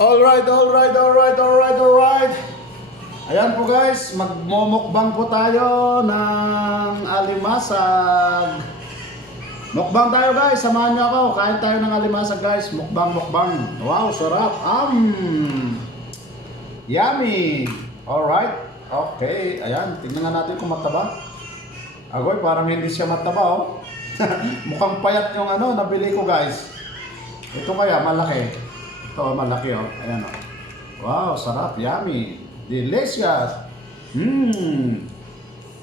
Alright, alright, alright, alright, alright. Ayan po guys, magmumukbang po tayo ng alimasag. Mukbang tayo guys, samahan nyo ako. Kain tayo ng alimasag guys, mukbang, mukbang. Wow, sarap. Yummy. Alright, okay. Ayan, tingnan nga natin kung mataba. Agoy, parang hindi siya mataba oh. Mukhang payat yung nabili ko guys. Ito kaya, malaki. Ito, malaki oh. Ayan oh. Wow, sarap, yummy. Delicious.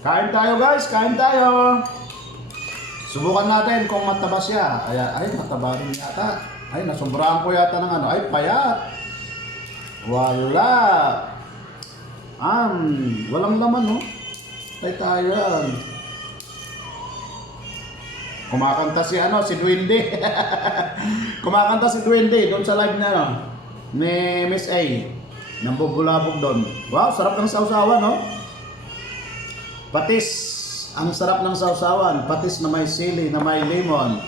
Kain tayo guys, kain tayo. Subukan natin kung mataba siya. Ay, mataba rin yata. Ay, nasumbraan ko yata ng ay, payat. Wala. Walang laman oh. Tay tayo yan. Kumakanta si si Duwende. Kumakanta si Duwende doon sa live na ni Miss A. Nambubulabog doon. Wow, sarap ng sausawan, no? Patis. Ang sarap ng sausawan. Patis na may sili, na may lemon.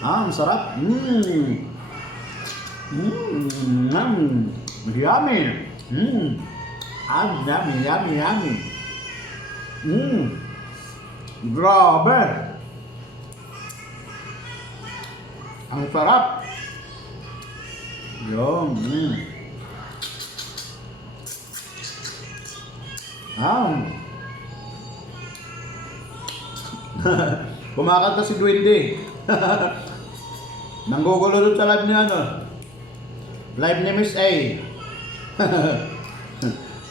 Ang sarap. Yummy. Yummy, yummy, yummy. Grabe. Ang sarap. Yun. Kumakanta si Duwende. Nanggugulo doon sa live niya live ni Miss A.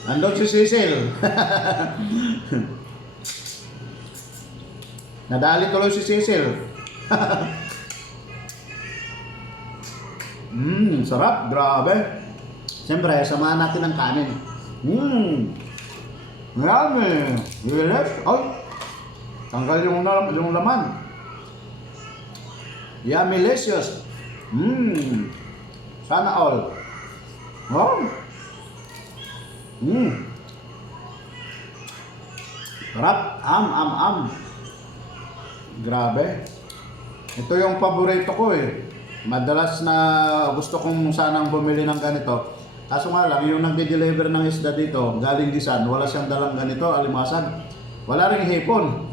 Andun si Cecil. Nadali tuloy si Cecil. Sarap, grabe. Siyempre, samahan natin ng kanin. Yummy. Yes. Ay, tanggal yung laman. Yummy-licious. Sana all. Oh. Sarap. Grabe. Ito yung paborito ko Madalas na gusto kong sanang bumili ng ganito. Kaso nga lang, yung nagde-deliver ng isda dito, galing Gisan, wala siyang dalang ganito, alimasag. Wala ring hipon.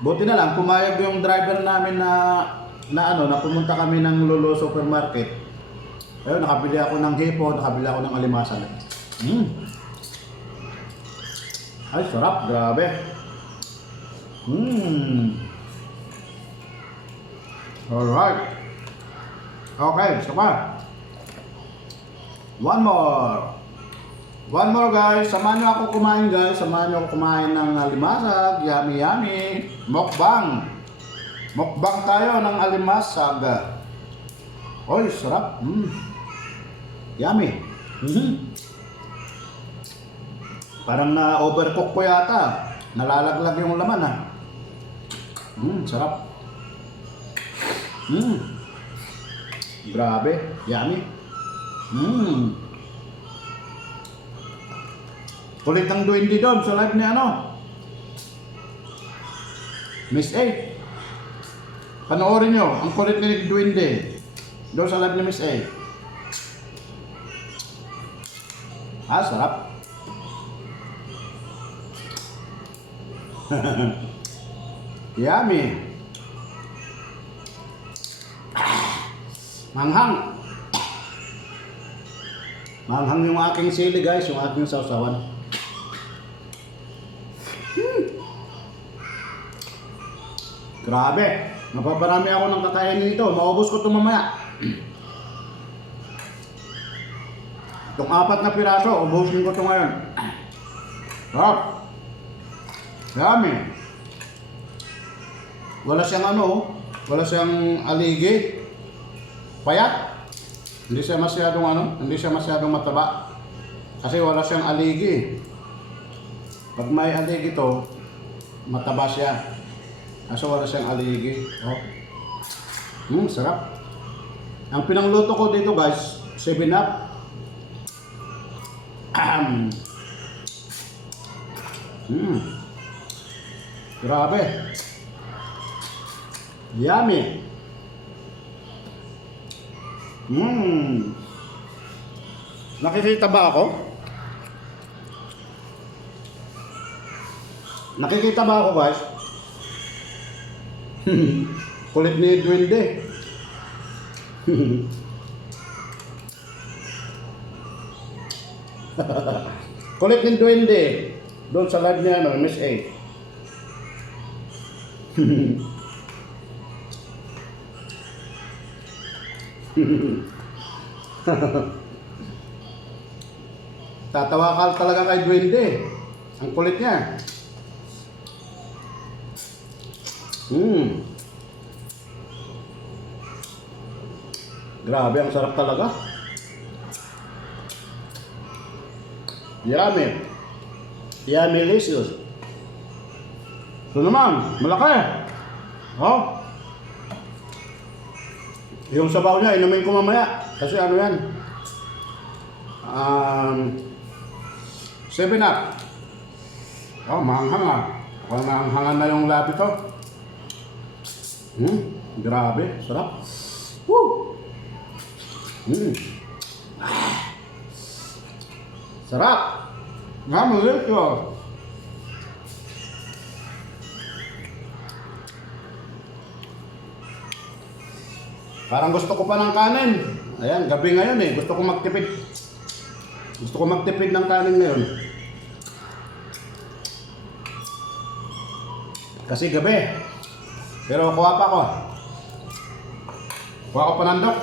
Buti na lang, pumayag yung driver namin na pumunta kami ng Lolo Supermarket. Ayun, nakabili ako ng hipon, nakabili ako ng alimasag. Ay, sarap, grabe. Alright. Okay, so One more guys. Samahan nyo ako kumain guys. Samahan nyo ako kumain ng alimasag. Yummy, yummy. Mukbang. Mukbang tayo ng alimasag. Oy, sarap. Yummy. Parang na-overcook ko yata. Nalalaglag yung laman sarap. Grabe, yummy. Kulit ng Duwende doon sa live ni Miss A. Panoorin nyo, ang kulit ni Duwende doon sa live ni Miss A. Sarap. Yummy. Manghang. Manghang yung aking sili guys, yung aking sausawan. Grabe. Napaparami ako ng kakainin nito. Maubos ko ito mamaya. Itong 4 na piraso, ubusin ko ito ngayon. Sarap. Yummy. Wala siyang wala siyang aligi. Payat. Hindi siya masyadong mataba. Kasi wala siyang aligi. Pag may aligi to, mataba siya. Kaso wala siyang aligi. Sarap. Ang pinangluto ko dito guys, 7-Up. Grabe. Yummy. Hmm. Nakikita ba ako? Nakikita ba ako, guys? Kulit ni Duwende. Kulit ni Duwende. Doon sa live niya, no, Miss A. Tatawa ka talaga kay Duwende. Ang kulit niya. Grabe, ang sarap talaga. Yummy. Yummy delicious. Ito naman, malaki. Oh. Yung sabaw niya, inumin ko mamaya. Kasi ano yan? 7 Up. Oh, mahanghang ah. Kung mahanghangan na yung labi to. Grabe, sarap. Woo! Sarap. Nga, maliit yun. Parang gusto ko pa ng kanin. Ayan, gabi ngayon eh. Gusto ko magtipid. Gusto ko magtipid ng kanin ngayon. Kasi gabi. Pero kuha pa ko. Kuha ko panandok.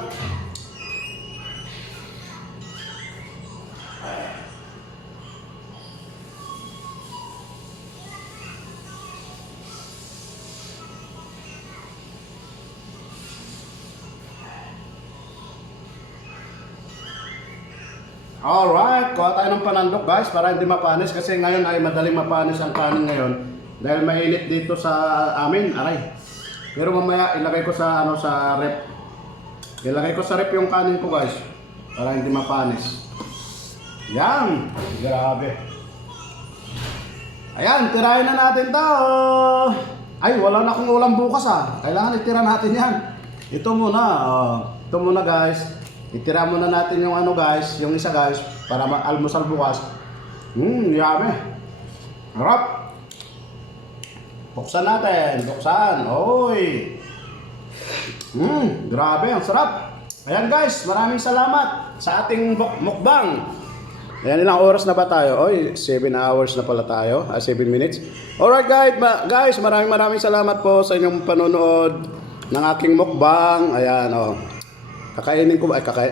Alright, kuha tayo ng panandok guys para hindi mapanis kasi ngayon ay madaling mapanis ang kanin ngayon dahil mainit dito sa amin, aray. Pero mamaya ilagay ko sa sa rep. Ilagay ko sa rep yung kanin ko guys para hindi mapanis. Yan, grabe. Ayan, tirahin na natin to. Ay, wala na akong ulam bukas ah. Kailangan itira natin yan. Ito muna, ito muna guys. Itira muna natin yung guys, yung isa guys, para almusal bukas. Yummy. Harap. Buksan natin, buksan. Oy. Grabe, ang sarap. Ayan guys, maraming salamat sa ating mukbang. Ayan, ilang oras na ba tayo? Oy, 7 hours na pala tayo, 7 minutes. Alright guys, maraming salamat po sa inyong panonood ng aking mukbang. Ayan,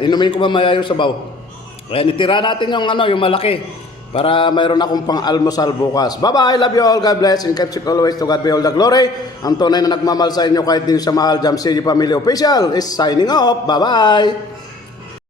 inumin ko mamaya yung sabaw. Ayan, itira natin yung yung malaki para mayroon akong pang-almusal bukas. Bye-bye, love you all, God bless, and keep it always to God be all the glory. Ang tunay na nagmamahal sa inyo kahit din sa mahal, Jam City Family Official is signing off. Bye-bye!